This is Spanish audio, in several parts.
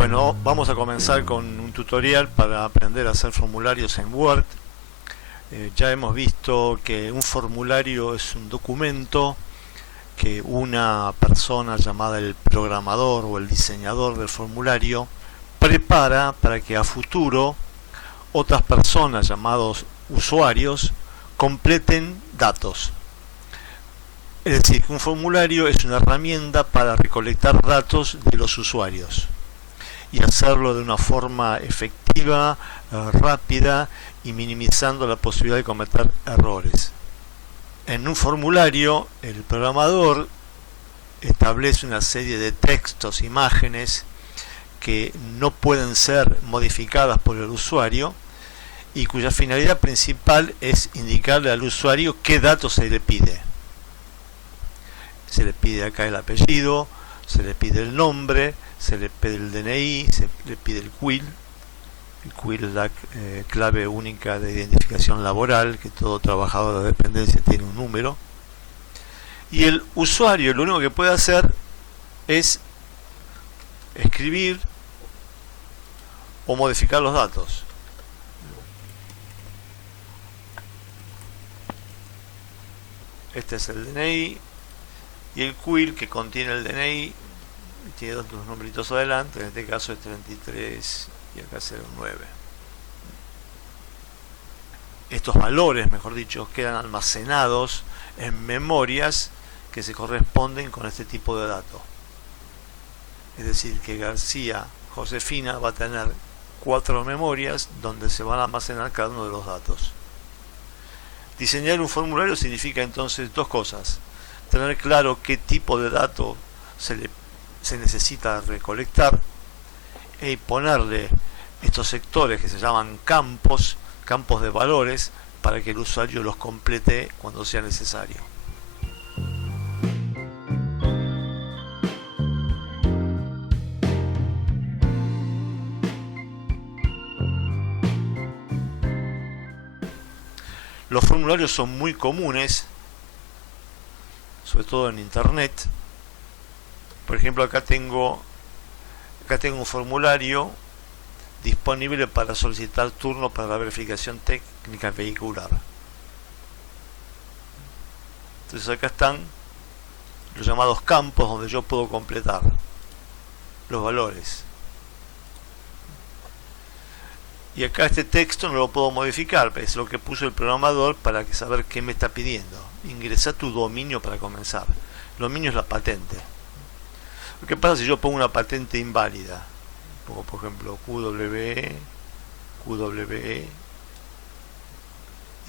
Bueno, vamos a comenzar con un tutorial para aprender a hacer formularios en Word. Ya hemos visto que un formulario es un documento que una persona llamada el programador o el diseñador del formulario prepara para que a futuro otras personas llamados usuarios completen datos. Es decir, que un formulario es una herramienta para recolectar datos de los usuarios y hacerlo de una forma efectiva, rápida y minimizando la posibilidad de cometer errores. En un formulario, el programador establece una serie de textos, imágenes que no pueden ser modificadas por el usuario y cuya finalidad principal es indicarle al usuario qué datos se le pide. Se le pide acá el apellido, se le pide el nombre, se le pide el DNI, se le pide el CUIL. El CUIL es la clave única de identificación laboral, que todo trabajador de dependencia tiene un número. Y el usuario lo único que puede hacer es escribir o modificar los datos. Este es el DNI y el CUIL, que contiene el DNI, tiene dos numeritos adelante, en este caso es 33 y acá 09. Estos valores, mejor dicho, quedan almacenados en memorias que se corresponden con este tipo de datos. Es decir, que García Josefina va a tener 4 memorias donde se van a almacenar cada uno de los datos. Diseñar un formulario significa entonces dos cosas: tener claro qué tipo de datos se necesita recolectar y ponerle estos sectores que se llaman campos de valores para que el usuario los complete cuando sea necesario. Los formularios son muy comunes, sobre todo en internet. Por ejemplo, acá tengo un formulario disponible para solicitar turno para la verificación técnica vehicular. Entonces acá están los llamados campos donde yo puedo completar los valores. Y acá este texto no lo puedo modificar, es lo que puso el programador para saber qué me está pidiendo. Ingresa tu dominio para comenzar. El dominio es la patente. ¿Qué pasa si yo pongo una patente inválida? Pongo, por ejemplo, QWE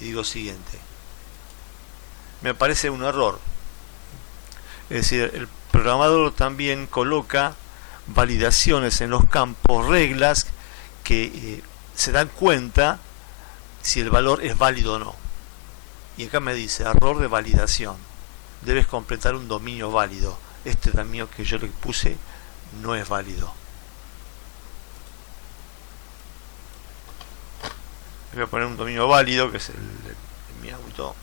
y digo siguiente. Me aparece un error. Es decir, el programador también coloca validaciones en los campos, reglas que se dan cuenta si el valor es válido o no. Y acá me dice error de validación. Debes completar un dominio válido. Este dominio que yo le puse no es válido. Voy a poner un dominio válido, que es el mi auto.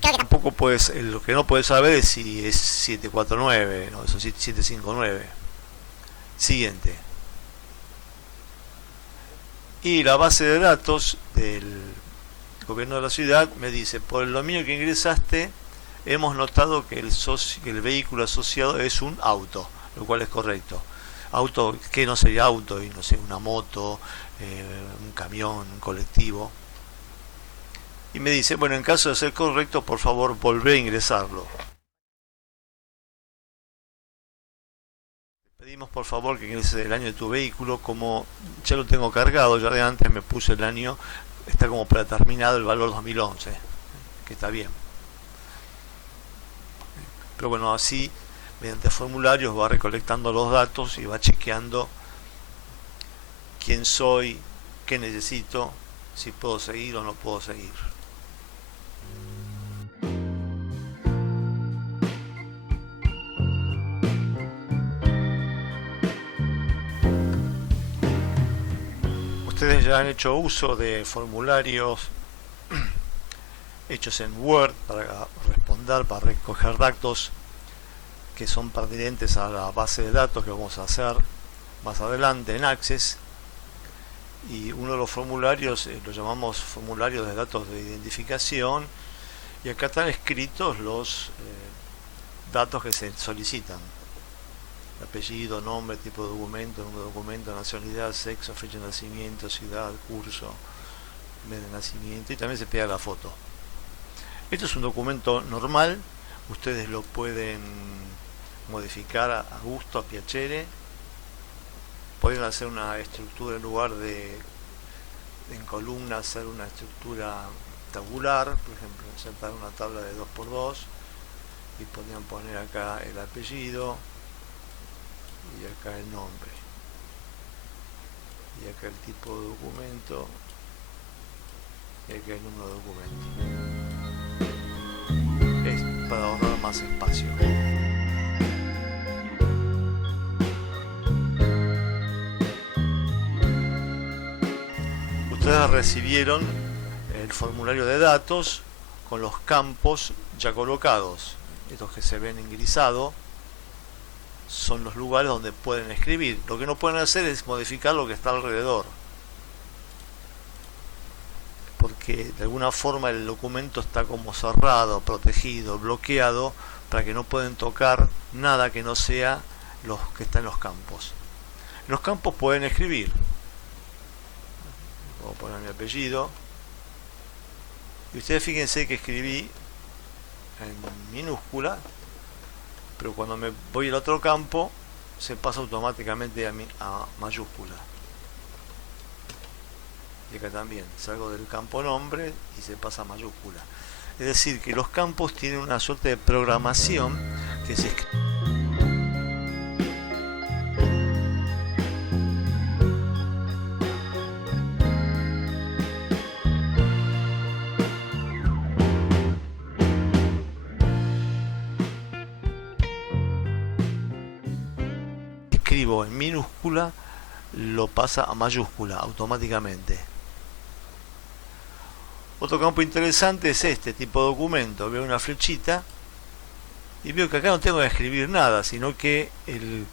Tampoco puedes, lo que no puedes saber es si es 749, no, eso es 759. Siguiente. Y la base de datos del gobierno de la ciudad me dice: por el dominio que ingresaste hemos notado que el vehículo asociado es un auto, lo cual es correcto. Auto, que no sería auto, y no sé, una moto, un camión, un colectivo. Y me dice: bueno, en caso de ser correcto, por favor volvé a ingresarlo. Pedimos por favor que ingreses el año de tu vehículo. Como ya lo tengo cargado, ya de antes me puse el año, está como predeterminado el valor 2011, que está bien. Pero bueno, así mediante formularios va recolectando los datos y va chequeando quién soy, qué necesito, si puedo seguir o no puedo seguir. Ustedes ya han hecho uso de formularios hechos en Word para responder, para recoger datos que son pertinentes a la base de datos que vamos a hacer más adelante en Access. Y uno de los formularios lo llamamos formularios de datos de identificación, y acá están escritos los datos que se solicitan: apellido, nombre, tipo de documento, número de documento, nacionalidad, sexo, fecha de nacimiento, ciudad, curso, mes de nacimiento, y también se pega la foto. Esto es un documento normal, ustedes lo pueden modificar a gusto, a piacere. Pueden hacer una estructura en lugar de en columna, hacer una estructura tabular, por ejemplo, insertar una tabla de 2×2 y podrían poner acá el apellido y acá el nombre y acá el tipo de documento y acá el número de documento. Es para ahorrar más espacio. Ustedes recibieron el formulario de datos con los campos ya colocados. Estos que se ven en grisado son los lugares donde pueden escribir. Lo que no pueden hacer es modificar lo que está alrededor, porque de alguna forma el documento está como cerrado, protegido, bloqueado, para que no pueden tocar nada que no sea los que están en los campos. En los campos pueden escribir. Voy a poner mi apellido y ustedes fíjense que escribí en minúscula, pero cuando me voy al otro campo se pasa automáticamente a mayúscula. Y acá también salgo del campo nombre y se pasa a mayúscula. Es decir, que los campos tienen una suerte de programación que se escribo en minúscula, lo pasa a mayúscula automáticamente. Otro campo interesante es este tipo de documento. Veo una flechita y veo que acá no tengo que escribir nada, sino que el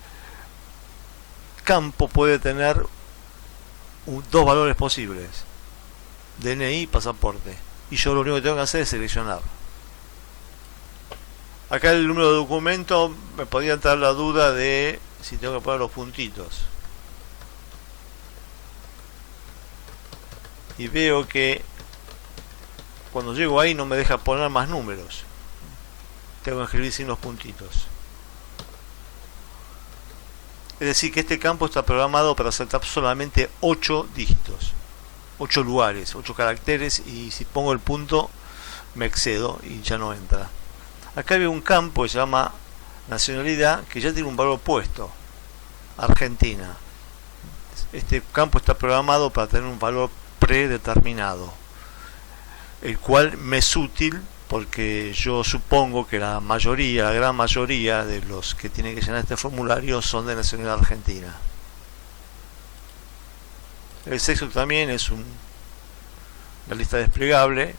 campo puede tener dos valores posibles: DNI y pasaporte, y yo lo único que tengo que hacer es seleccionar. Acá el número de documento me podría entrar la duda de si tengo que poner los puntitos, y veo que cuando llego ahí no me deja poner más números, tengo que escribir sin los puntitos. Es decir, que este campo está programado para aceptar solamente 8 dígitos, 8 lugares, 8 caracteres, y si pongo el punto me excedo y ya no entra. Acá veo un campo que se llama nacionalidad, que ya tiene un valor puesto: Argentina. Este campo está programado para tener un valor predeterminado, el cual me es útil porque yo supongo que la gran mayoría de los que tienen que llenar este formulario son de nacionalidad argentina. El sexo también es una lista desplegable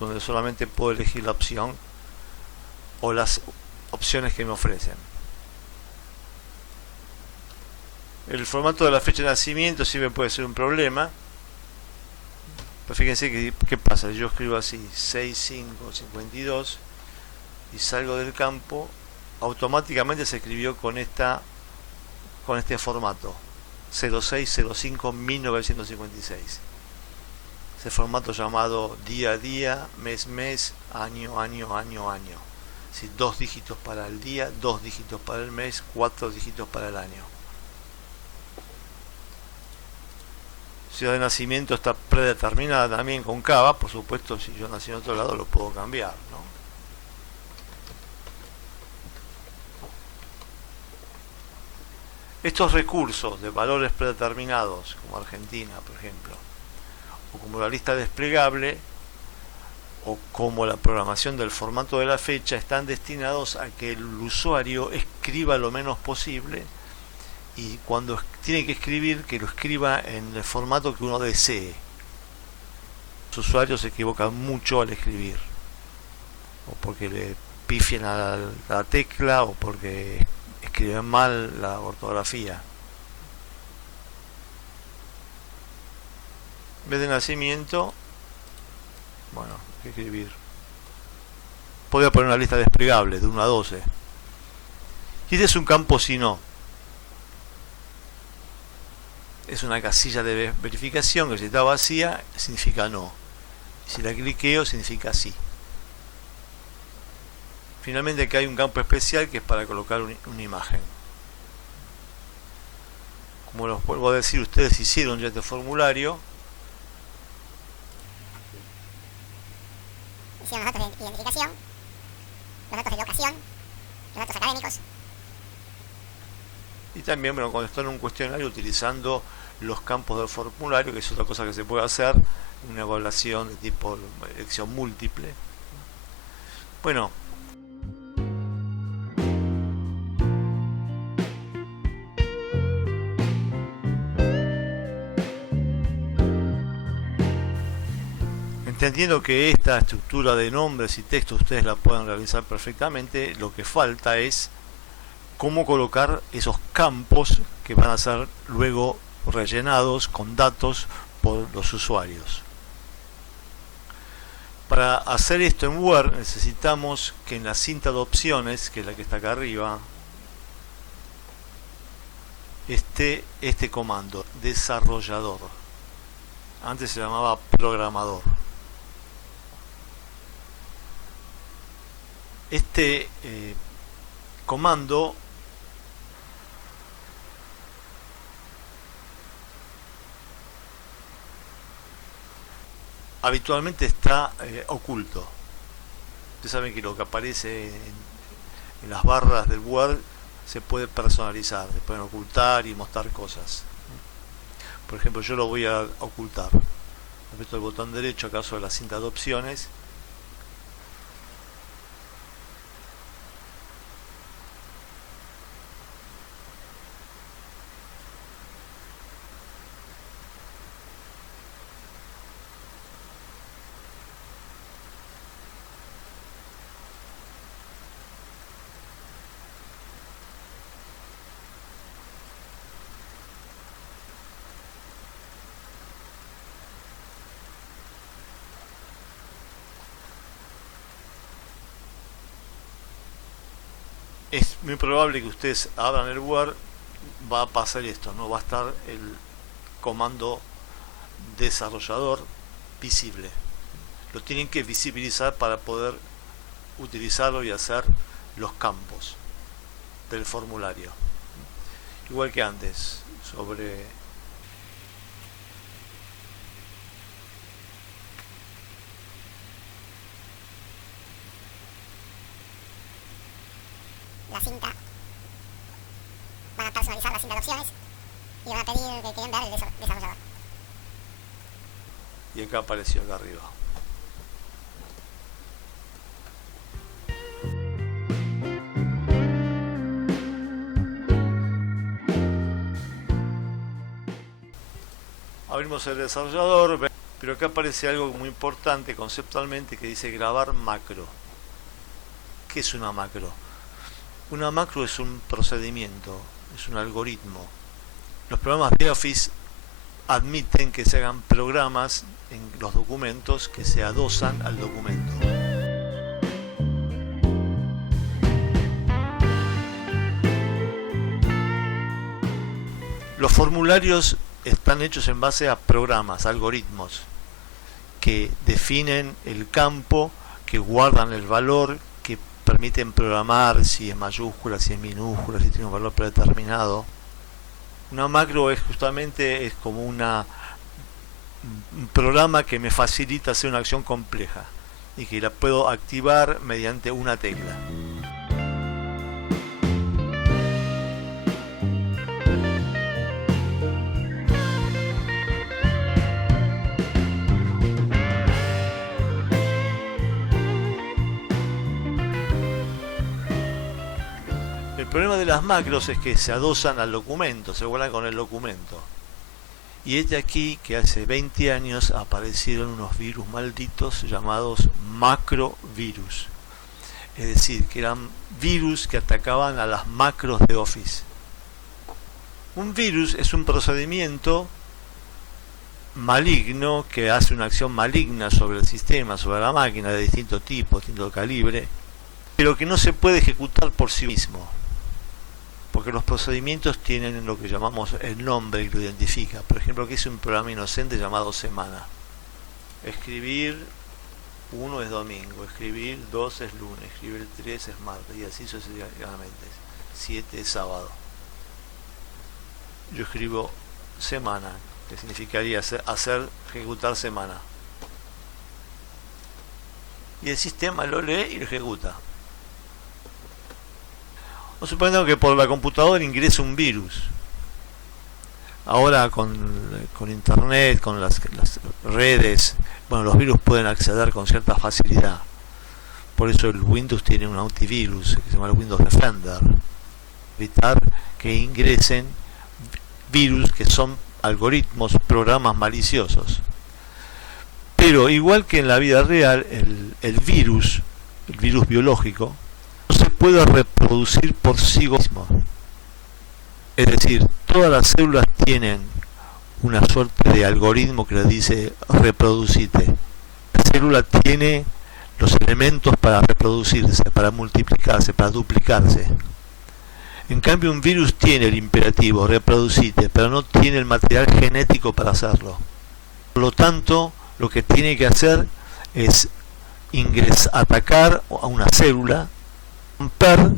donde solamente puedo elegir la opción o las opciones que me ofrecen. El formato de la fecha de nacimiento siempre puede ser un problema, pero fíjense que qué pasa. Yo escribo así 6552 y salgo del campo, automáticamente se escribió con este formato 0605-1956, ese formato llamado día a día, mes mes, año año año año. Si 2 dígitos para el día, 2 dígitos para el mes, 4 dígitos para el año. Ciudad de nacimiento está predeterminada también con Cava. Por supuesto, si yo nací en otro lado lo puedo cambiar, ¿no? Estos recursos de valores predeterminados, como Argentina, por ejemplo, o como la lista desplegable, o como la programación del formato de la fecha, están destinados a que el usuario escriba lo menos posible, y cuando tiene que escribir, que lo escriba en el formato que uno desee. Los usuarios se equivocan mucho al escribir, o porque le pifian a la tecla o porque escriben mal la ortografía. En vez de nacimiento, bueno, hay que escribir. Podría poner una lista desplegable de 1 a 12. Y este es un campo si no. Es una casilla de verificación que si está vacía significa no. Si la cliqueo significa sí. Finalmente acá hay un campo especial que es para colocar una imagen. Como los vuelvo a decir, ustedes hicieron ya este formulario. Hicieron los datos de identificación, los datos de locación, los datos académicos. Y también, bueno, contestar un cuestionario utilizando los campos del formulario, que es otra cosa que se puede hacer, una evaluación de tipo elección múltiple. Bueno, entendiendo que esta estructura de nombres y textos ustedes la pueden realizar perfectamente, lo que falta es cómo colocar esos campos que van a ser luego rellenados con datos por los usuarios. Para hacer esto en Word necesitamos que en la cinta de opciones, que es la que está acá arriba, esté este comando, desarrollador. Antes se llamaba programador. Este comando habitualmente está oculto. Ustedes saben que lo que aparece en las barras del Word se puede personalizar, se pueden ocultar y mostrar cosas. Por ejemplo, yo lo voy a ocultar. Aprieto el botón derecho acaso de la cinta de opciones. Es muy probable que ustedes abran el Word, va a pasar esto, no va a estar el comando desarrollador visible. Lo tienen que visibilizar para poder utilizarlo y hacer los campos del formulario. Igual que antes, sobre la cinta. Van a personalizar la cinta de opciones y van a pedir que quieren ver el desarrollador. y acá apareció acá arriba. Abrimos el desarrollador, pero acá aparece algo muy importante conceptualmente que dice grabar macro. ¿Qué es una macro? Una macro es un procedimiento, es un algoritmo. Los programas de Office admiten que se hagan programas en los documentos que se adosan al documento. Los formularios están hechos en base a programas, algoritmos, que definen el campo, que guardan el valor, que permiten programar si es mayúscula, si es minúscula, si tiene un valor predeterminado. Una macro es justamente como un programa que me facilita hacer una acción compleja y que la puedo activar mediante una tecla. El problema de las macros es que se adosan al documento, se guardan con el documento. Y es de aquí que hace 20 años aparecieron unos virus malditos llamados macrovirus. es decir, que eran virus que atacaban a las macros de Office. Un virus es un procedimiento maligno que hace una acción maligna sobre el sistema, sobre la máquina, de distinto tipo, distinto calibre, pero que no se puede ejecutar por sí mismo, porque los procedimientos tienen lo que llamamos el nombre que lo identifica. Por ejemplo, aquí es un programa inocente llamado semana. Escribir 1 es domingo, escribir 2 es lunes, escribir 3 es martes, y así sucesivamente. 7 es sábado. Yo escribo semana, que significaría ejecutar semana. Y el sistema lo lee y lo ejecuta. O suponiendo que por la computadora ingresa un virus. Ahora con internet, con las redes, bueno, los virus pueden acceder con cierta facilidad. Por eso el Windows tiene un antivirus que se llama el Windows Defender. Evitar que ingresen virus que son algoritmos, programas maliciosos. Pero igual que en la vida real, el virus biológico, no se puede reproducir por sí mismo. Es decir, todas las células tienen una suerte de algoritmo que les dice reproducite. La célula tiene los elementos para reproducirse, para multiplicarse, para duplicarse. En cambio, un virus tiene el imperativo reproducite, pero no tiene el material genético para hacerlo. Por lo tanto, lo que tiene que hacer es atacar a una célula, romper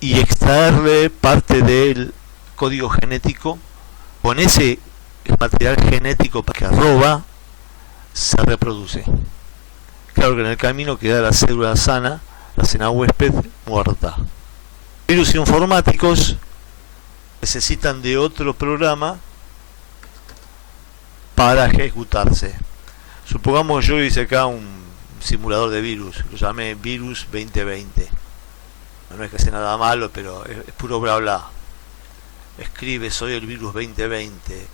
y extraerle parte del código genético. Con ese material genético que roba, se reproduce. Claro que en el camino queda la célula sana, la célula huésped, muerta. Virus informáticos necesitan de otro programa para ejecutarse. Supongamos que yo hice acá un simulador de virus, lo llamé Virus 2020. No es que sea nada malo, pero es puro bla bla. Escribe, soy el Virus 2020,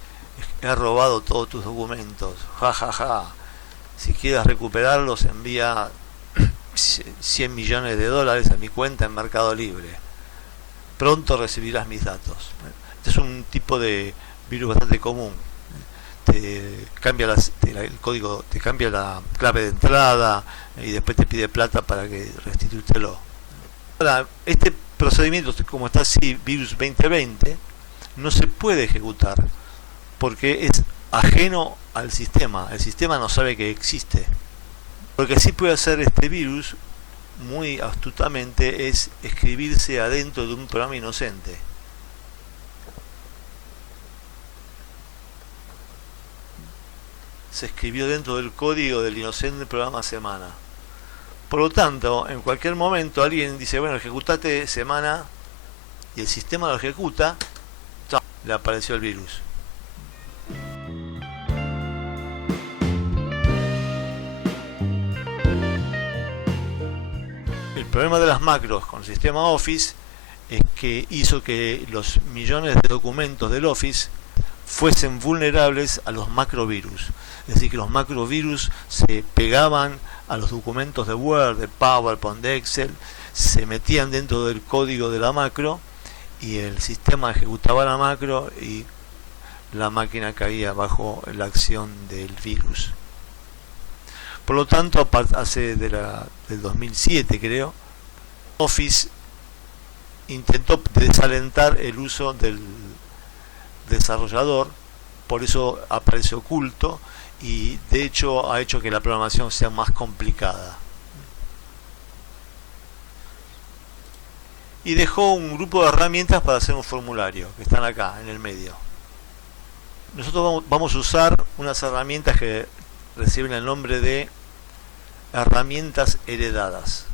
he robado todos tus documentos, ja ja ja. Si quieres recuperarlos, envía 100 millones de dólares a mi cuenta en Mercado Libre. Pronto recibirás mis datos. Este es un tipo de virus bastante común. Te cambia el código, te cambia la clave de entrada y después te pide plata para que restituírtelo. Ahora, este procedimiento, como está así, Virus 2020, no se puede ejecutar porque es ajeno al sistema. El sistema no sabe que existe. Lo que sí puede hacer este virus muy astutamente es escribirse adentro de un programa inocente. Se escribió dentro del código del inocente programa semana. Por lo tanto, en cualquier momento alguien dice, bueno, ejecutate semana, y el sistema lo ejecuta, le apareció el virus. El problema de las macros con el sistema Office es que hizo que los millones de documentos del Office fuesen vulnerables a los macrovirus. Es decir, que los macrovirus se pegaban a los documentos de Word, de PowerPoint, de Excel, se metían dentro del código de la macro y el sistema ejecutaba la macro y la máquina caía bajo la acción del virus. Por lo tanto, del 2007 creo, Office intentó desalentar el uso del desarrollador, por eso aparece oculto y de hecho ha hecho que la programación sea más complicada. Y dejó un grupo de herramientas para hacer un formulario, que están acá, en el medio. Nosotros vamos a usar unas herramientas que reciben el nombre de herramientas heredadas.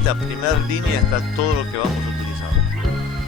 esta primera línea está todo lo que vamos a utilizar.